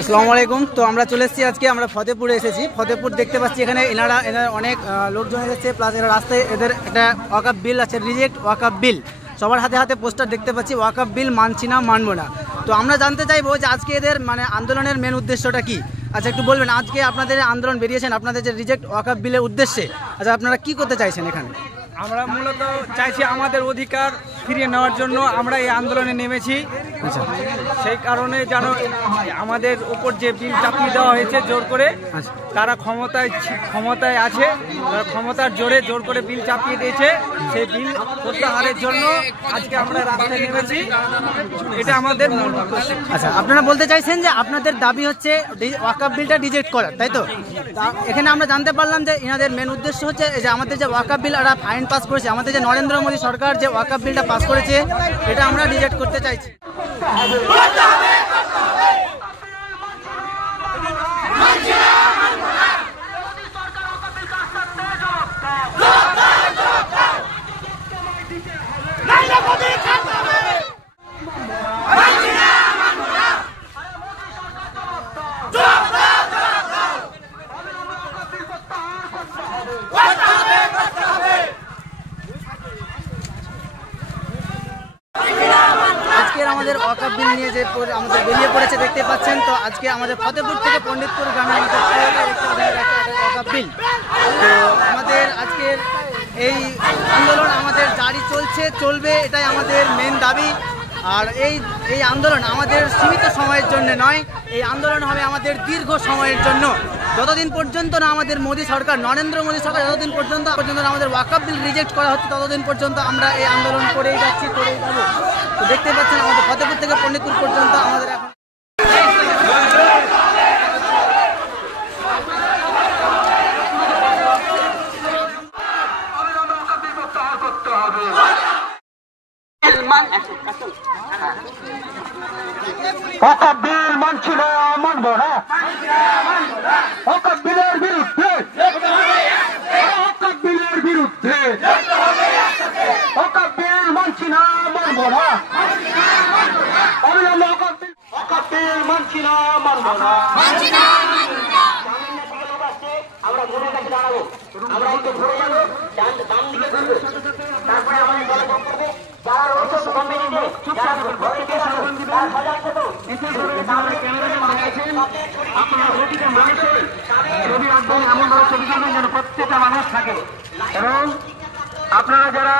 আসসালামু আলাইকুম। তো আমরা চলে এসেছি, আজকে আমরা ফতেপুরে এসেছি। ফতেপুর দেখতে পাচ্ছি এখানে এনারা অনেক লোকজন এসেছে, প্লাস এরা রাস্তায় এদের একটা ওয়াকআপ বিল আছে, রিজেক্ট ওয়াকআপ বিল। সবার হাতে হাতে পোস্টার দেখতে পাচ্ছি, ওয়াকআপ বিল মানছি না, মানবো না। তো আমরা জানতে চাইবো যে আজকে এদের মানে আন্দোলনের মেন উদ্দেশ্যটা কি। আচ্ছা, একটু বলবেন আজকে আপনাদের আন্দোলন বেরিয়েছেন আপনাদের যে রিজেক্ট ওয়াকআপ বিলের উদ্দেশ্যে, আচ্ছা আপনারা কি করতে চাইছেন এখানে? আমরা মূলত চাইছি আমাদের অধিকার ফিরিয়ে নেওয়ার জন্য আমরা এই আন্দোলনে নেমেছি। সেই কারণে যেন আমাদের উপর যে বিল চাপিয়ে দেওয়া হয়েছে জোর করে, তারা ক্ষমতায় আছে, তারা ক্ষমতার জোর করে বিল চাপিয়ে দিয়েছে। সেই বিল প্রত্যাহারের জন্য আজকে আমরা রাস্তায় নেমেছি, এটা আমাদের মূল উদ্দেশ্য। আচ্ছা, আপনারা বলতে চাইছেন যে আপনাদের দাবি হচ্ছে ওয়াকআপ বিলটা রিজেক্ট করার, তাই তো? এখানে আমরা জানতে পারলাম যে এনাদের মেন উদ্দেশ্য হচ্ছে যে আমাদের যে ওয়াকআপ বিল এরা ফাইন পাস করেছে, আমাদের যে নরেন্দ্র মোদী সরকার যে ওয়াকআপ বিলটা পাস করেছে এটা আমরা রিজেক্ট করতে চাইছি। আমাদের ওয়াকআপ বিল নিয়ে যে আমাদের বেরিয়ে পড়েছে দেখতে পাচ্ছেন। তো আজকে আমাদের ফতেপুর থেকে পণ্ডিতপুর গ্রামের ওয়াকআপ বিল, তো আমাদের আজকের এই আন্দোলন আমাদের জারি চলবে, এটাই আমাদের মেন দাবি। আর এই আন্দোলন আমাদের সীমিত সময়ের জন্য নয়, এই আন্দোলন হবে আমাদের দীর্ঘ সময়ের জন্য। যতদিন পর্যন্ত না আমাদের মোদী সরকার, নরেন্দ্র মোদী সরকার যতদিন পর্যন্ত আমাদের ওয়াকআপ বিল রিজেক্ট করা হচ্ছে, ততদিন পর্যন্ত আমরা এই আন্দোলন করেই যাচ্ছি, করেই যাবো। তো দেখতে পাচ্ছেন আমাদের ফতেপুর থেকে পণ্ডিতপুর পর্যন্ত আমাদের এখন ওয়াকআপ বিল মানছি না, মানবো না। ওয়াকআপ বিলের বিরুদ্ধে, ওয়াকআপ বিলের বিরুদ্ধে, ওয়াকআপ বিল মানছি না, মানবো না। অবিলম্বে ওয়াকআপ বিল মানছি না, মানবো না। আমরা ঘুরে কাছে দাঁড়াবো, আমরা একটু ঘুরে যাবো, ডান দিকে ঘুরবে, তারপরে আমাদের দলে যোগ করবে। যারা রয়েছে কমিটিতে, যারা ঘরে গিয়ে তারা সজাগ তো আপনারা প্রতিটা মানুষের ছবি আঁকবেন, এমনভাবে ছবি তুলবেন যেন প্রত্যেকটা মানুষ থাকে। এবং আপনারা যারা